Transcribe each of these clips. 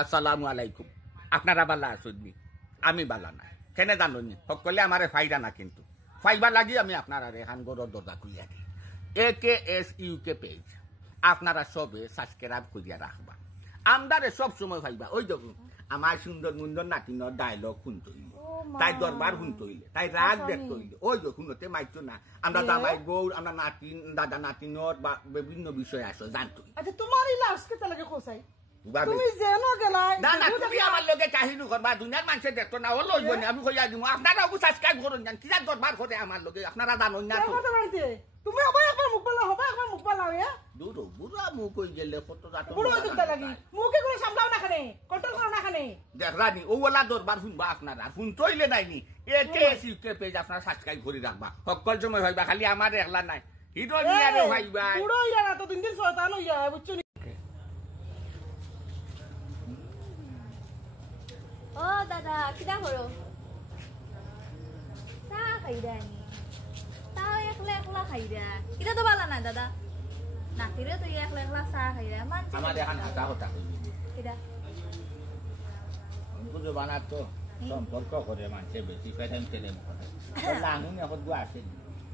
আসসালামু আলাইকুম। আপনারা বালা আসুননি, আমি বালা না। কেন জানুনি সকলে আমারে ফাইদা না, কিন্তু ফাইবা লাগি আমি আপনারা রেহান গরর দরজা খুলিয়া দিই। AKS UK পেজ আপনারা সবে সাবস্ক্রাইব করিয়া রাখবা। আমদারে সব সময় ফাইবা। ওই দেখুন আমার সুন্দর মুন্দর নাতিনর ডায়লগ শুনতে হইলে, তাই দরবার শুনতে হইলে, তাই রাগ দেখতে হইলে, ওই দেখুন ওতে মাইতো না। আমরা দাবাই গৌর, আমরা নাতিন দাদা নাতিনর বা বিভিন্ন বিষয় আসো জানতো। আচ্ছা তোমার এই লাশ কে লাগে কোসাই? তুমি তুমি যেন গেলাই না না, তুমি আমার লগে কাহিনী করবা, দুনিয়ার মানুষে দেখতো না, ও লইব না। আমি কইয়া দিব আপনারা ওগু সাবস্ক্রাইব করুন জান, কিরা দরবার করে আমার লগে আপনারা জানুন না তো। তুমি আবার একবার মুখ বলা হবে, একবার মুখ বলা হবে। দূর বুড়া মুখ কই গেলে কত জাতো বুড়ো দুটা লাগি মুখে করে সামলাও না খানে, কন্ট্রোল করো না খানে। দেখরানি ওলা দরবার শুনবা আপনারা, শুন তইলে নাইনি। AKS UK পেজ আপনারা সাবস্ক্রাইব করে রাখবা। সকল সময় ভাইবা, খালি আমার একলা নাই, হিরো নিয়ারে ভাইবা। বুড়ো ইয়া না তো দিন দিন শয়তান হইয়া বুঝছো নি? ও দাদা কিটা করো? চাহ খাইরা নি? তাও একলা একলা খাইরা, এটা তো ভালো না দাদা। নাতিরে তো একলা একলা চাহ খাইরা মানছি। আমার এখন হাতা হতা কইবি কিটা বুঝো বানাতো সম্পর্ক করে মানুষে বেশি প্রেম করে মনে লানুন এখন গো আসে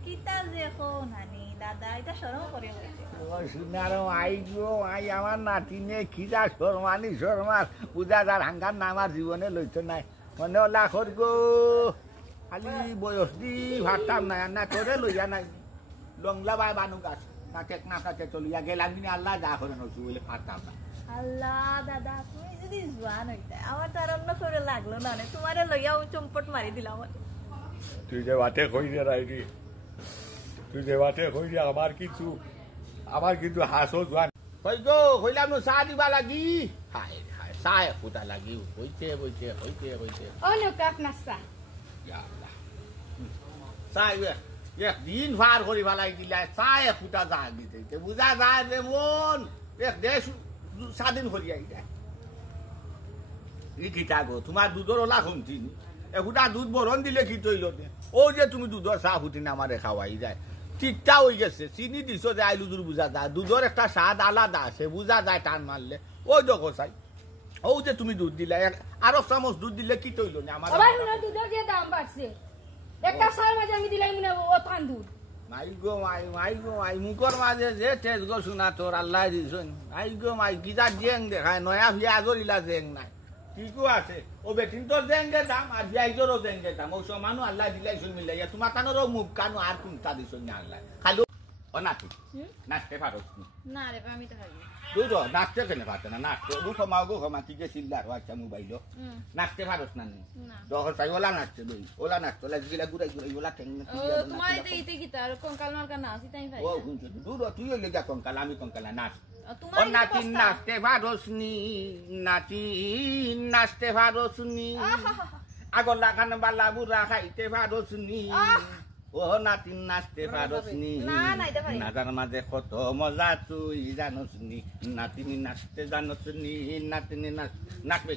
কিটা যে কো নানি দাদা, এটা শরম করে হইছে। ও শুনারো আই গো আই, আমার নাতিনে খিদা শর্মানি শর্মার পূজা যার হাঙ্গার নামার জীবনে লইতো নাই মনে ওলা কর গো। খালি বয়স দি ভাবতাম নাই না তোরে লইয়া নাই লংলা বাই বানু গাছ না কেক না কাকে চলিয়া গেলাম দিনে আল্লাহ যা করে নসু বলে পারতাম না। আল্লাহ দাদা তুমি যদি জোয়ান হইতে আমার তো আর অন্য করে লাগলো না, তোমারে লইয়াও চম্পট মারি দিলাম। তুই যে বাটে কই রে রাইডি, তুই যে বাটে কই রে আমার কিন্তু হাসো জোয়ান কই গো কইলাম নো চা দিবা লাগি। হায় হায় চায় ফুটা লাগি হইতে হইতে হইতে হইতে অন্য কাপ নাস্তা চাই একদিন ভার করি ভালাই দিলা চায় ফুটা যা দিতে বুঝা যায় যে মন এক দেশ স্বাধীন করিয়া যায়। ই কিটা গো তোমার দুধর ওলা শুনছি এগুটা দুধ বরণ দিলে কি তৈল ও যে তুমি দুধর চাহ ফুটি না আমারে খাওয়াই যায় ঠিকটা হয়ে গেছে। চিনি দিছ যে আইলু দুধ বুঝা যায়, দুধর একটা স্বাদ আলাদা আছে, বুঝা যায় টান মারলে। ওই দেখো চাই ও যে তুমি দুধ দিলে আরো চামচ দুধ দিলে কি তৈল না আমার দুধের যে দাম বাড়ছে, একটা সার মাঝে আমি দিলাই মনে ও পান দুধ। মাই গো মাই মাই গো মাই মুখর মাঝে যে তেজ গো শুনা তোর আল্লাহ দিছন। মাই গো মাই কিটা জেং দেখায় নয়া ভিয়া জরিলা জেং নাই ঠিকও আছে। ও বেটিন তোর জেঙ্গে দাম আর ভিয়াইজোরও জেঙ্গে দাম, ও সমানো আল্লাহ দিলাই শুন মিলাইয়া তোমার কানোরও মুখ কানো আর কোনটা দিছন না আল্লাহ। খালি ও নাতি নাচতে পারো না রে আমি তো খাই বুঝো নাচতে কেন পারতে না, নাচতে গো ক্ষমাও গো ক্ষমা কি চিল্লার আচ্ছা মোবাইল নাচতে পারোস না যখন চাই ওলা নাচতে লই ওলা নাচতে ওলা গিলা ঘুরাই ঘুরাই ওলা ঠেং তোমার ইতে কি তার কঙ্কাল মার্কা না আছে তাই ভাই। ও শুনছো দূর তুই ওই লেগা কঙ্কাল আমি কঙ্কালা নাচ ও নাতি নাচতে পারোস নি, নাতি নাচতে পারোস নি, আগর লাগান বালা বুড়া খাইতে পারোস নি, ও নাতি নাচতে পারোস নি, নাচার মাঝে কত মজা তুই জানোস নি, নাতিনি নাচতে জানোস নি, নাতিনি নাচবে।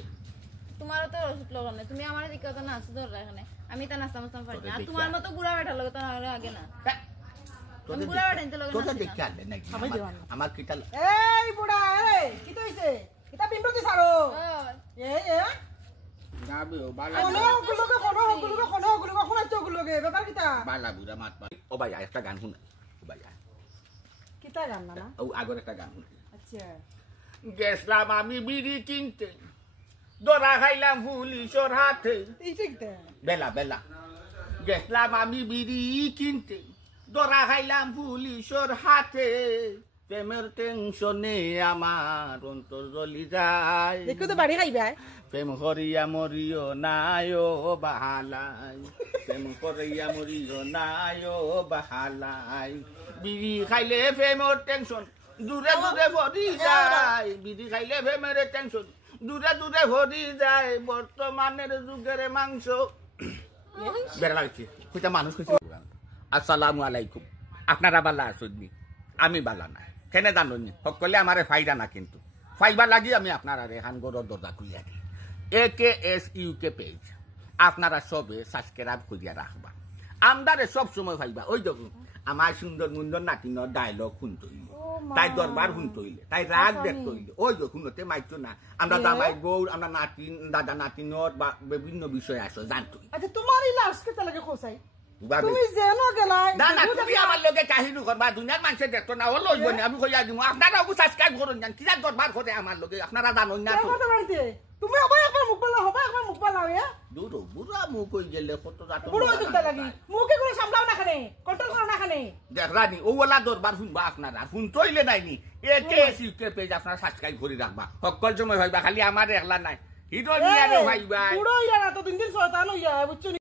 তোমারও তো রসুট লগন তুমি আমার দিকে তো নাচ ধর এখানে আমি তো নাচতাম নাচতাম পারি না, তোমার মতো বুড়া বেটা লগে তো আগে না। আমি বুড়া বেটা নিতে লগে তোকে দেখতে আলে নাকি আমার কিটা এই বুড়া এই কি তো হইছে এটা পিন্ডতে ছাড়ো এই এ যাবে ও বালা ওগুলোকে শোনাচ্ছো ওগুলোকে ব্যাপার কিটা বালা বুড়া মাত পা ও ভাই একটা গান শুন ও ভাই কিটা গান না ও আগর একটা গান শুন। আচ্ছা গেছলাম আমি বিড়ি কিনতে দরা খাইলাম পুলিশের হাতে এই ঠিকটা বেলা বেলা গেছলাম আমি বিড়ি কিনতে দরা খাইলাম পুলিশের হাতে প্রেমের টেনশনে আমার অন্তর জ্বলি যায় দেখো তো বাড়ি খাইবা প্রেম করিয়া মরিও নাই ও বাহালাই প্রেম করিয়া মরিও নাই ও বাহালাই বিড়ি খাইলে প্রেমের টেনশন দূরে দূরে ভরি যায়, বিড়ি খাইলে প্রেমের টেনশন দূরে দূরে ভরি যায়, বর্তমানের যুগের মাংস বেড়া লাগছে কইটা মানুষ কইছে। আসসালামু আলাইকুম। আপনারা বালা আসুননি, আমি বালা না। কেন জানুনি সকলে আমারে ফাইদা না, কিন্তু ফাইবা লাগি আমি আপনারা রেহান গরর দরজা খুলিয়া দিই। AKS UK পেজ আপনারা সবে সাবস্ক্রাইব করিয়া রাখবা। আমদারে সব সময় ফাইবা। ওই দেখুন আমার সুন্দর মুন্দর নাতিনর ডায়লগ শুনতে হইলে তাই দরবার শুনতে হইলে তাই রাগ দেখতে হইলে ওই যে শুনতে মাইতো না আমরা দামাই বউ আমরা নাতিন দাদা নাতিনর বা বিভিন্ন বিষয় আসো জানতো আচ্ছা তোমার এই লাশ কে লাগে খোসাই তুমি যেন গেলাই না না তুমি আমার লগে কাহিনী করবা দুনিয়ার মানুষে দেখতো না ও লইব না আমি কইয়া দিমু আপনারাও সাবস্ক্রাইব করুন জান কিরা দরবার করে আমার লগে আপনারা জানুন না তো তুমি আবার একবার মুখ বলা হবে একবার মুখ বলা হবে দূর বুড়া মুখ কই গেলে কত জাতো বুড়ো দিতে লাগি মুখে করে সামলাও না খানে কন্ট্রোল করো না খানে দেখরানি ও ওলা দরবার শুনবা আপনারা শুন তইলে নাইনি একে সিকে পেজ আপনারা সাবস্ক্রাইব করে রাখবা সকল সময় হইবা খালি আমার একলা নাই হিরো নিয়ারে ভাইবা বুড়ো ইরা না তো দিন দিন শয়তান হইয়া বুঝছো